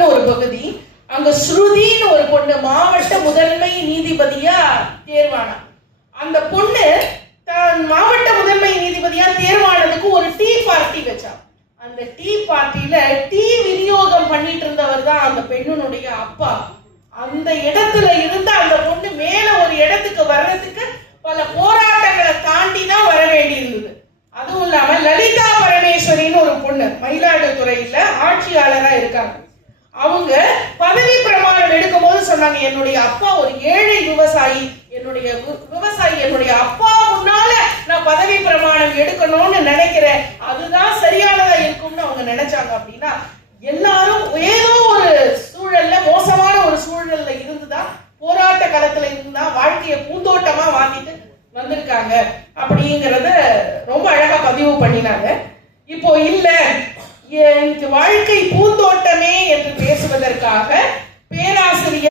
நகர்னு ஒரு பகுதி. அங்க ஸ்ருதின்னு ஒரு பொண்ணு மாவட்ட முதன்மை நீதிபதியா தேர்வானா. அந்த பொண்ணு தான் மாவட்ட முதன்மை நீதிபதியா தேர்வானதுக்கு ஒரு டீ பார்ட்டி வச்சா. அந்த டீ பார்ட்டியில டீ விநியோகம் பண்ணிட்டு இருந்தவர் தான் அந்த பெண்ணுடைய அப்பா. அந்த இடத்துல இருந்து அந்த பொண்ணு மேல ஒரு இடத்துக்கு வர்றதுக்கு பல போராட்டங்களை தாண்டி தான் வர வேண்டியிருந்தது. அதுவும் இல்லாம லலிதா பரமேஸ்வரின்னு ஒரு பொண்ணு மயிலாடுதுறையில ஆட்சியாளரா இருக்காங்க. அவங்க பதவி பிரமாணம் எடுக்கும் போது சொன்னாங்க, என்னுடைய அப்பா ஒரு ஏழை விவசாயி, என்னுடைய அப்பா முன்னால நான் பதவி பிரமாணம் எடுக்கணும்னு நினைக்கிறேன், அதுதான் சரியானதா இருக்கும்னு அவங்க நினைச்சாங்க. அப்படின்னா எல்லாரும் ஏதோ ஒரு சூழல்ல, மோசமான ஒரு சூழல்ல இருந்துதான், போராட்ட களத்துல இருந்துதான் வாழ்க்கைய பூந்தோட்டமா வாங்கிட்டு வந்திருக்காங்க அப்படிங்கறத ரொம்ப அழகா பதிவு பண்ணினாங்க. இப்போ இல்ல, வாழ்க்கை பூந்தோட்டமே என்று பேசுவதற்காக